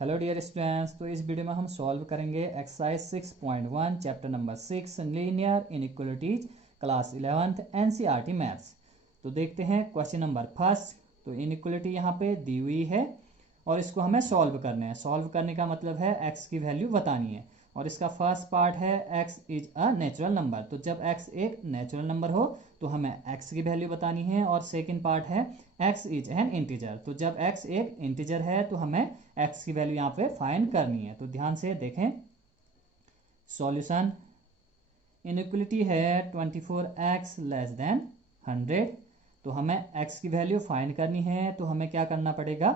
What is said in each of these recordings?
Hello dear students, तो इस video में हम सॉल्व करेंगे exercise 6.1 chapter number 6 linear inequalities class 11th NCERT maths. तो देखते हैं क्वेश्चन नंबर फर्स्ट। तो इनइक्वालिटी यहाँ पे दी हुई है और इसको हमें सॉल्व करना है। सॉल्व करने का मतलब है एक्स की वैल्यू बतानी है और इसका फर्स्ट पार्ट है x is a natural number. तो जब एक्स एक नेचुरल नंबर हो तो हमें एक्स की वैल्यू बतानी है। और सेकंड पार्ट है एक्स इज एन इंटीजर। तो जब एक्स एक इंटीजर है तो हमें एक्स की वैल्यू यहाँ पे फाइंड करनी है। तो ध्यान से देखें सॉल्यूशन। इनइक्वालिटी है 24x लेस देन 100। तो हमें x की वैल्यू फाइंड करनी है तो हमें क्या करना पड़ेगा,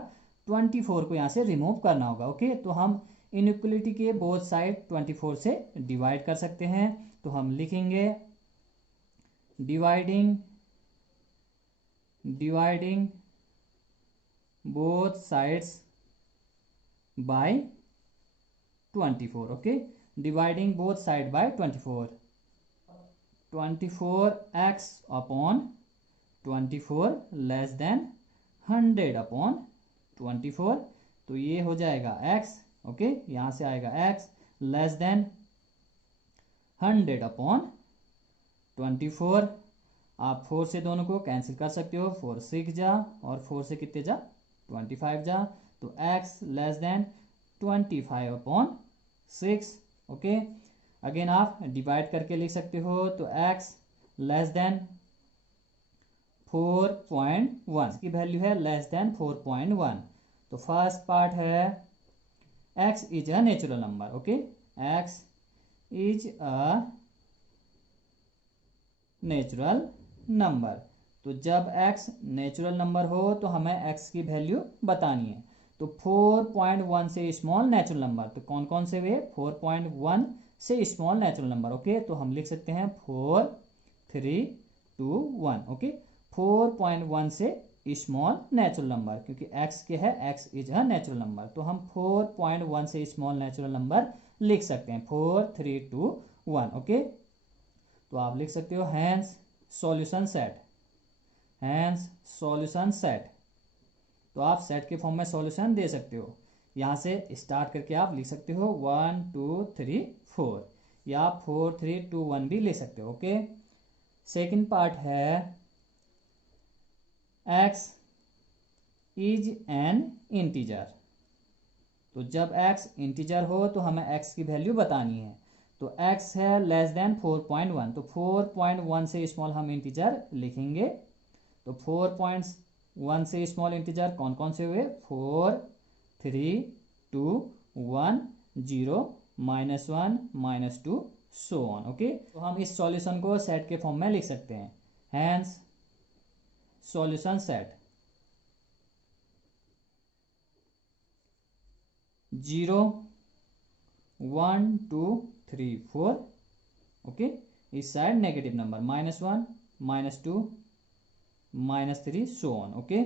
24 को यहाँ से रिमूव करना होगा। ओके, तो हम इनइक्वालिटी के बोथ साइड 24 से डिवाइड कर सकते हैं। तो हम लिखेंगे dividing both sides by 24। Okay, dividing both side by 24। 24x upon 24 less than 100 upon 24। तो ये हो जाएगा x। ओके, यहां से आएगा x लेस देन 100 अपॉन 24। आप 4 से दोनों को कैंसिल कर सकते हो। 4 6 जा और 4 से कितने जा 25 जा। तो x less than 25 upon 6। Okay, again आप डिवाइड करके लिख सकते हो। तो x लेस देन 4.1 की वैल्यू है लेस देन 4.1। तो फर्स्ट पार्ट है x is a natural number. Okay, x is a natural number. तो जब x नेचुरल नंबर हो तो हमें x की वैल्यू बतानी है। तो 4.1 से स्मॉल नेचुरल नंबर, तो कौन कौन से हुए 4.1 से स्मॉल नेचुरल नंबर। ओके, तो हम लिख सकते हैं 4 3 2 1। ओके, 4.1 से स्मॉल नेचुरल नंबर, क्योंकि x के है x is a natural number. तो हम 4.1 से स्मॉल नेचुरल नंबर लिख सकते हैं 4 3 2 1। ओके, तो आप लिख सकते हो hence solution set. Hence solution set. तो आप सेट के फॉर्म में सॉल्यूशन दे सकते हो। यहां से स्टार्ट करके आप लिख सकते हो 1 2 3 4 या 4 3 2 1 भी ले सकते हो। ओके, सेकंड पार्ट है x इज एन इंटीजर। तो जब x इंटीजर हो तो हमें x की वैल्यू बतानी है। तो x है लेस देन 4.1। तो 4.1 से स्मॉल हम इंटीजर लिखेंगे। तो 4.1 से स्मॉल इंटीजर कौन कौन से हुए 4 3 2 1 0 -1 -2 सो ऑन। ओके, तो हम इस सॉल्यूशन को सेट के फॉर्म में लिख सकते हैं। Hence solution set 0 1 2 3 4। ओके, इस side negative number -1 -2 -3 so on. Okay,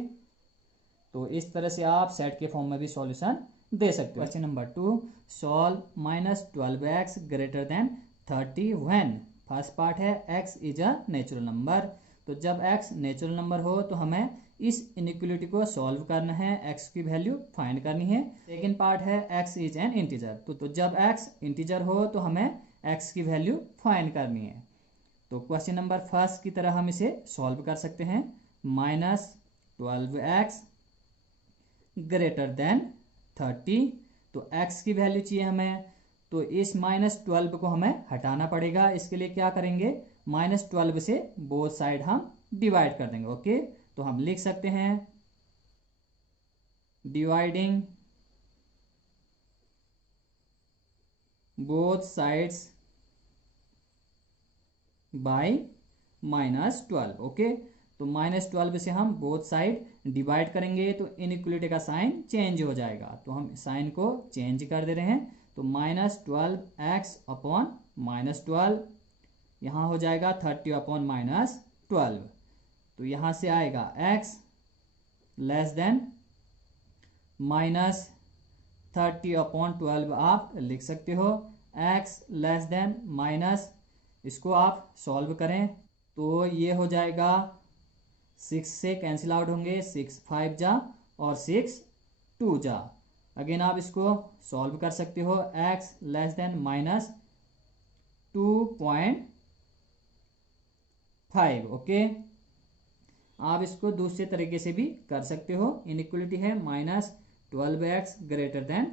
तो इस तरह से आप सेट के फॉर्म में भी सॉल्यूशन दे सकते हो। Question number 2, solve -12x greater than 30 when. First part है x is a natural number. तो जब x नेचुरल नंबर हो तो हमें इस इनइक्वालिटी को सॉल्व करना है, x की वैल्यू फाइंड करनी है। सेकेंड पार्ट है x इज एन इंटीजर। तो जब x इंटीजर हो तो हमें x की वैल्यू फाइंड करनी है। तो क्वेश्चन नंबर फर्स्ट की तरह हम इसे सॉल्व कर सकते हैं। -12x greater than 30। तो x की वैल्यू चाहिए हमें, तो इस -12 को हमें हटाना पड़ेगा। इसके लिए क्या करेंगे, -12 से बोथ साइड हम डिवाइड कर देंगे। ओके, तो हम लिख सकते हैं dividing both sides by -12। Okay, तो -12 से हम बोथ साइड डिवाइड करेंगे तो इनइक्वालिटी का साइन चेंज हो जाएगा। तो हम साइन को चेंज कर दे रहे हैं। तो -12x अपॉन -12 यहाँ हो जाएगा 30 अपॉन -12। तो यहाँ से आएगा x लेस देन -30 अपॉन 12 आप लिख सकते हो। x लेस देन माइनस, इसको आप सॉल्व करें तो ये हो जाएगा 6 से कैंसिल आउट होंगे, 6 5 जा और 6 2 जा। अगेन आप इसको सॉल्व कर सकते हो। x less than -2.5। ओके, आप इसको दूसरे तरीके से भी कर सकते हो। इनइक्वलिटी है -12x ग्रेटर देन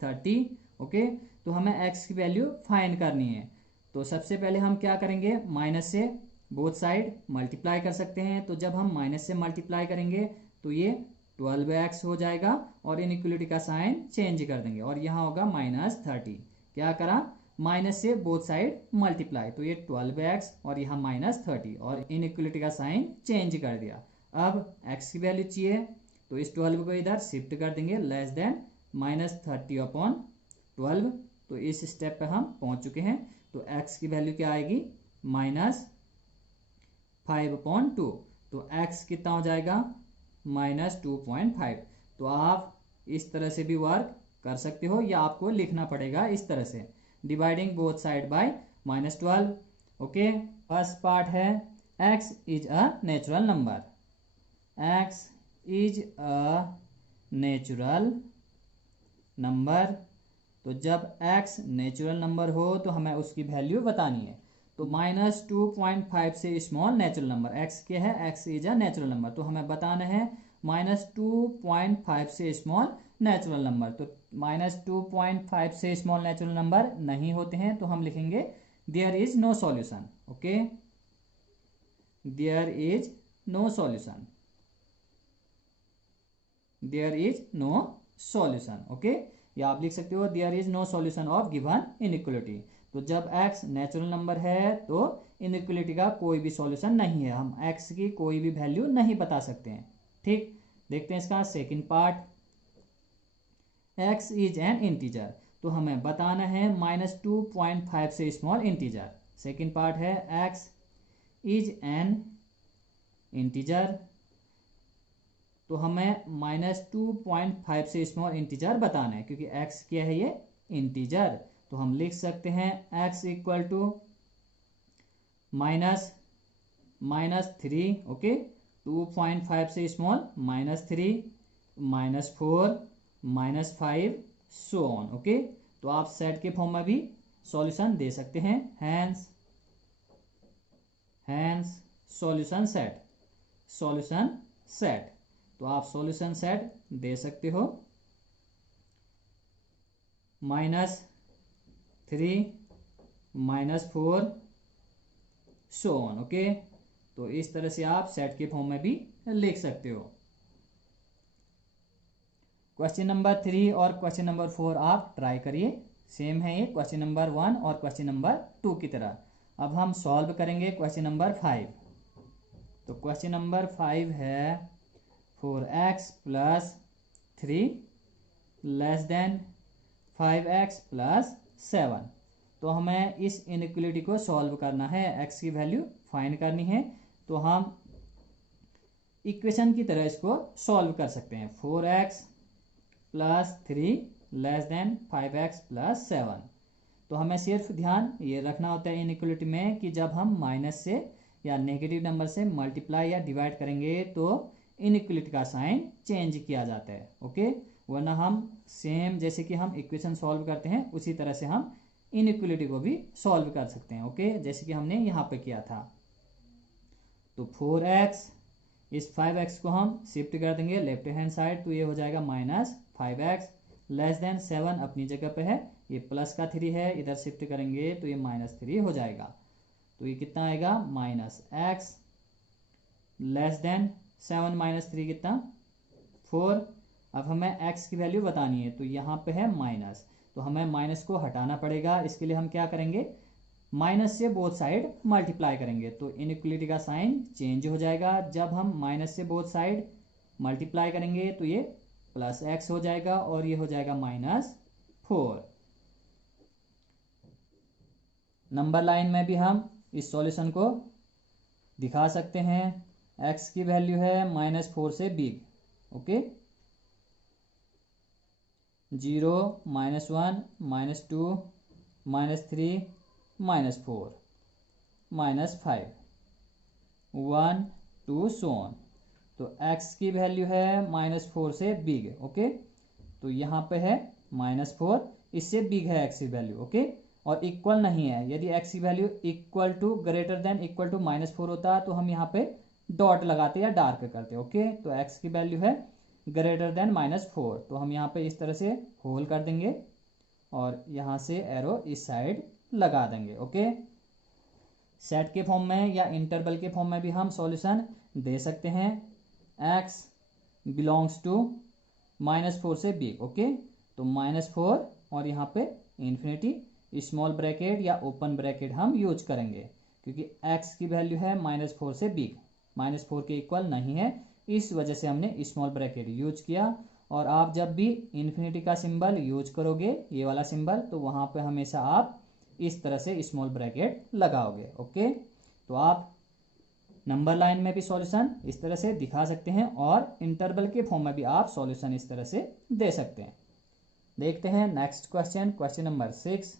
30। ओके, तो हमें x की वैल्यू फाइंड करनी है। तो सबसे पहले हम क्या करेंगे, माइनस से बोथ साइड मल्टीप्लाई कर सकते हैं। तो जब हम माइनस से मल्टीप्लाई करेंगे तो ये 12x हो जाएगा और इनइक्वलिटी का साइन चेंज कर देंगे और यहाँ होगा -30। क्या करा, माइनस से बोथ साइड मल्टीप्लाई, तो ये 12x और यहाँ -30 और इनइक्वलिटी का साइन चेंज कर दिया। अब x की वैल्यू चाहिए तो इस 12 को इधर शिफ्ट कर देंगे, लेस देन -30/12। तो इस स्टेप पे हम पहुंच चुके हैं। तो x की वैल्यू क्या आएगी, -5/2। तो x कितना हो जाएगा, -2.5। तो आप इस तरह से भी वर्क कर सकते हो या आपको लिखना पड़ेगा इस तरह से, dividing both side by -12। Okay, first part है x is a natural number. x is a natural number. तो जब x नेचुरल नंबर हो तो हमें उसकी वैल्यू बतानी है। तो -2.5 से स्मॉल नेचुरल नंबर, x क्या है, x is a natural number, तो हमें बताना है -2.5 से स्मॉल नेचुरल नंबर। तो -2.5 से स्मॉल नेचुरल नंबर नहीं होते हैं तो हम लिखेंगे there is no solution. Okay, there is no solution, there is no solution. Okay, या आप लिख सकते हो there is no solution of given inequality. तो जब x नेचुरल नंबर है तो इनइक्वलिटी का कोई भी सॉल्यूशन नहीं है, हम x की कोई भी वैल्यू नहीं बता सकते हैं। ठीक, देखते हैं इसका second part. x is an integer, तो हमें बताना है -2.5 से स्मॉल इंटीजर। सेकंड पार्ट है x इज एन इंटीजर, तो हमें -2.5 से स्मॉल इंटीजर बताना है क्योंकि x क्या है, ये इंटीजर। तो हम लिख सकते हैं x इक्वल टू -3। ओके, 2.5 से स्मॉल -3, -4, -5 सो ऑन। ओके, तो आप सेट के फॉर्म में भी सॉल्यूशन दे सकते हैं। Hence solution set, solution set, तो आप सॉल्यूशन सेट दे सकते हो -3, -4 सो ऑन। ओके, तो इस तरह से आप सेट के फॉर्म में भी लिख सकते हो। क्वेश्चन नंबर 3 और क्वेश्चन नंबर 4 आप ट्राई करिए, सेम है ये क्वेश्चन नंबर 1 और क्वेश्चन नंबर 2 की तरह। अब हम सॉल्व करेंगे क्वेश्चन नंबर 5। तो क्वेश्चन नंबर 5 है 4x + 3 लेस देन 5x + 7। तो हमें इस इनइक्वलिटी को सॉल्व करना है, x की वैल्यू फाइंड करनी है। तो हम इक्वेशन की तरह इसको सॉल्व कर सकते हैं। 4x + 3 less than 5x + 7। तो हमें सिर्फ ध्यान ये रखना होता है इनइक्वलिटी में कि जब हम माइनस से या नेगेटिव नंबर से मल्टीप्लाई या डिवाइड करेंगे तो इनइक्वलिटी का साइन चेंज किया जाता है। ओके, वरना हम सेम जैसे कि हम इक्वेशन सॉल्व करते हैं उसी तरह से हम इनइक्वलिटी को भी सॉल्व कर सकते हैं। ओके, जैसे कि हमने यहाँ पे किया था। तो 4x, इस 5x को हम शिफ्ट कर देंगे लेफ्ट हैंड साइड, तो ये हो जाएगा -5x लेस देन 7 अपनी जगह पे है, ये प्लस का 3 है, इधर शिफ्ट करेंगे तो ये -3 हो जाएगा। तो ये कितना आएगा, -x लेस देन 7 -3 कितना, 4। अब हमें x की वैल्यू बतानी है, तो यहाँ पे है माइनस, तो हमें माइनस को हटाना पड़ेगा। इसके लिए हम क्या करेंगे, माइनस से बोथ साइड मल्टीप्लाई करेंगे, तो इनइक्वलिटी का साइन चेंज हो जाएगा। जब हम माइनस से बोथ साइड मल्टीप्लाई करेंगे तो ये +x हो जाएगा और ये हो जाएगा -4। नंबर लाइन में भी हम इस सॉल्यूशन को दिखा सकते हैं। x की वैल्यू है -4 से बिग। Okay, 0, -1, -2, -3, -4, -5, 1, 2 so on. तो x की वैल्यू है -4 से बिग। ओके, तो यहाँ पे है -4, इससे बिग है एक्स की वैल्यू, ओके। और इक्वल नहीं है, यदि एक्स की value equal to greater than equal to -4 होता तो हम यहाँ पे डॉट लगाते या डार्क करते, ओके। तो एक्स की वैल्यू है ग्रेटर देन -4, तो हम यहाँ पे इस तरह से होल कर देंगे और यहाँ से एरो इस साइड लगा देंगे, ओके। सेट के फॉर्म में या इंटरवल के फॉर्म में भी हम सॉल्यूशन दे सकते हैं। x बिलोंग्स टू -4 से बिग, ओके। तो -4 और यहाँ पे इन्फिनिटी, स्मॉल ब्रैकेट या ओपन ब्रैकेट हम यूज करेंगे क्योंकि x की वैल्यू है -4 से बिग, -4 के इक्वल नहीं है, इस वजह से हमने स्मॉल ब्रैकेट यूज किया। और आप जब भी इन्फिनिटी का सिंबल यूज करोगे, ये वाला सिंबल, तो वहाँ पे हमेशा आप इस तरह से स्मॉल ब्रैकेट लगाओगे, ओके। तो आप नंबर लाइन में भी सॉल्यूशन इस तरह से दिखा सकते हैं और इंटरवल के फॉर्म में भी आप सॉल्यूशन इस तरह से दे सकते हैं। देखते हैं next question, question number 6।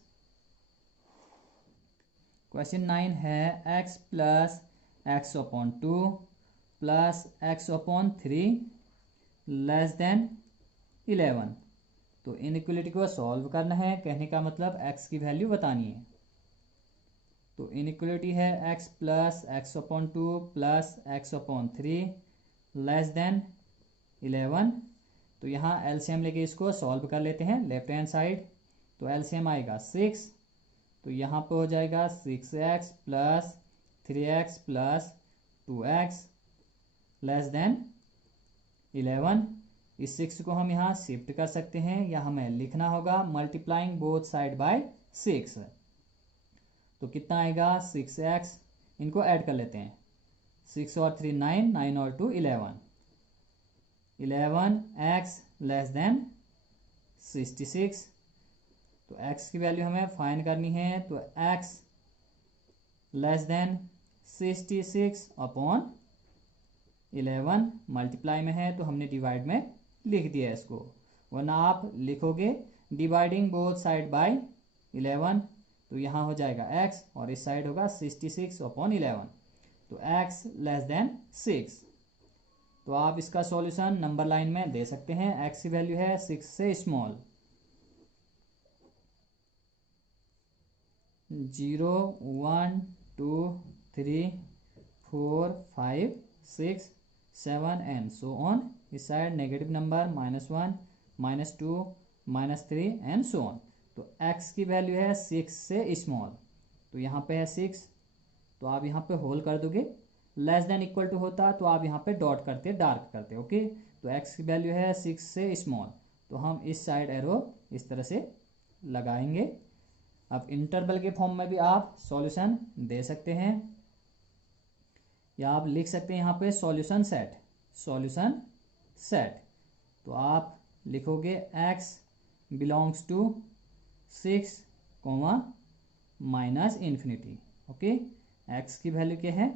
Question 9 है x plus x/2 plus x/3 less than 11। तो इनइक्वलिटी को सॉल्व करना है, कहने का मतलब x की वैल्यू बतानी है। तो इनइक्वलिटी है x plus x/2 plus x/3 less than 11। तो यहाँ एलसीएम लेके इसको सॉल्व कर लेते हैं लेफ्ट हैंड साइड। तो एलसीएम आएगा 6, तो यहाँ पे हो जाएगा 6x plus 3x plus 2x less than 11। इस 6 को हम यहाँ शिफ्ट कर सकते हैं या हमें लिखना होगा मल्टीप्लाइंग बोथ साइड बाय 6। तो कितना आएगा 6x, इनको ऐड कर लेते हैं, 6 और 3 9, 9 और 2 11, 11x लेस देन 66। तो x की वैल्यू हमें फाइंड करनी है, तो x less than 66 upon 11, multiply में है तो हमने डिवाइड में लिख दिया इसको, वरना आप लिखोगे डिवाइडिंग बोथ साइड बाय 11, तो यहाँ हो जाएगा x और इस साइड होगा 66 अपॉन 11, तो x लेस देन 6। तो आप इसका सॉल्यूशन नंबर लाइन में दे सकते हैं। x की वैल्यू है 6 से स्मॉल, 0 1 2 3 4 5 6 7 एंड सो ऑन। इस side negative number -1 -2 -3 and so on. तो x की वैल्यू है 6 से स्मॉल, तो यहाँ पे है 6, तो आप यहाँ पे होल कर दोगे। लेस देन इक्वल टू होता तो आप यहाँ पे डॉट करते, डार्क करते, ओके। तो x की वैल्यू है 6 से स्मॉल, तो हम इस साइड एरो इस तरह से लगाएंगे। अब इंटरवल के फॉर्म में भी आप सॉल्यूशन दे सकते हैं या आप लिख सकते हैं यहाँ पे सॉल्यूशन सेट, सॉल्यूशन सेट। तो आप लिखोगे x belongs to 6 minus infinity, okay. x की वैल्यू क्या है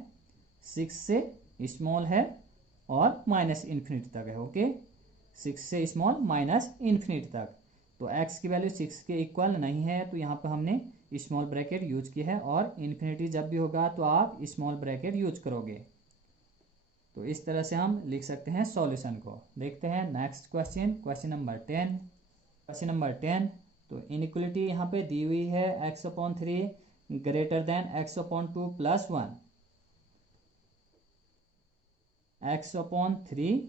6 से स्मॉल है और माइनस इन्फिनिटी तक है, ओके। 6 से स्मॉल माइनस इन्फिनिटी तक। तो x की वैल्यू 6 के इक्वल नहीं है, तो यहाँ पे हमने स्मॉल ब्रैकेट यूज की है, और इन्फिनिटी जब भी होगा तो आप स्मॉल ब्रैकेट यूज करोगे। तो इस तरह से हम लिख सकते हैं सॉल्यूशन को। देखते हैं next question, question number 10। Question number 10, तो इनइक्वलिटी यहाँ पे दी हुई है x/3 greater than x/2 plus 1, x/3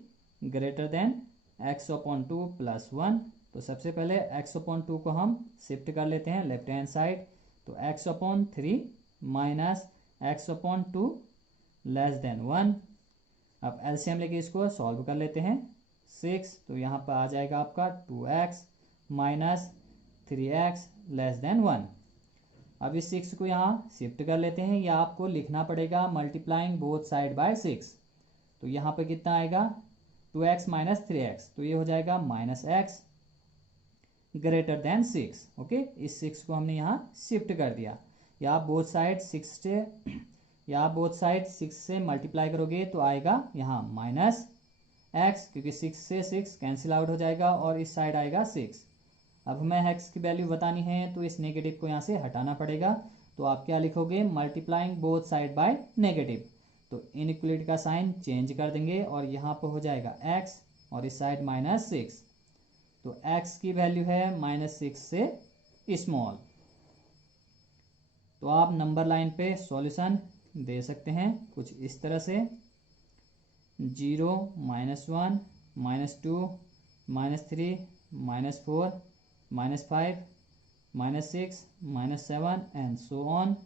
greater than x/2 plus 1। तो सबसे पहले x/2 को हम शिफ्ट कर लेते हैं लेफ्ट हैंड साइड। तो x/3 minus x/2 less than 1। अब एलसीएम लेके इसको सॉल्व कर लेते हैं। 6, तो यहाँ पर आ जाएगा आपका 2x minus 3x less than 1। अब इस 6 को यहाँ शिफ्ट कर लेते हैं, या आपको लिखना पड़ेगा मल्टीप्लाइंग बोथ साइड बाय 6। तो यहाँ पे कितना आएगा 2x माइनस 3x, तो ये हो जाएगा -x ग्रेटर देन 6, ओके। इस 6 को हमने यहाँ शिफ्ट कर दिया, या आप बोथ साइड 6 से मल्टीप्लाई करोगे तो आएगा यहाँ -x, क्योंकि 6 से 6 कैंसिल आउट हो जाएगा और इस साइड आएगा 6। अब हमें x की वैल्यू बतानी है, तो इस नेगेटिव को यहाँ से हटाना पड़ेगा। तो आप क्या लिखोगे multiplying both side by negative. तो इनइक्वलिटी का साइन चेंज कर देंगे और यहाँ पर हो जाएगा x और इस साइड -6। तो x की वैल्यू है -6 से स्मॉल। तो आप नंबर लाइन पे सॉल्यूशन दे सकते हैं कुछ इस तरह से 0, -1, -2, -3, -4, -5, -6, -7 एंड सो ऑन।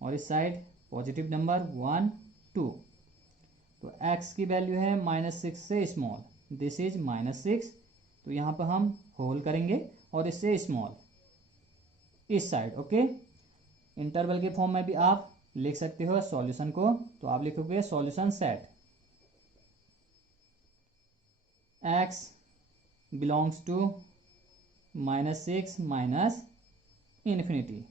और इस साइड पॉजिटिव नंबर 1, 2। तो x की वैल्यू है -6 से स्मॉल, दिस इज -6। तो यहाँ पर हम होल करेंगे और इससे स्मॉल इस साइड। ओके, इंटरवल के फॉर्म में भी आप लिख सकते हो सॉल्यूशन को। तो आप लिखोगे solution set x belongs to -6 - infinity.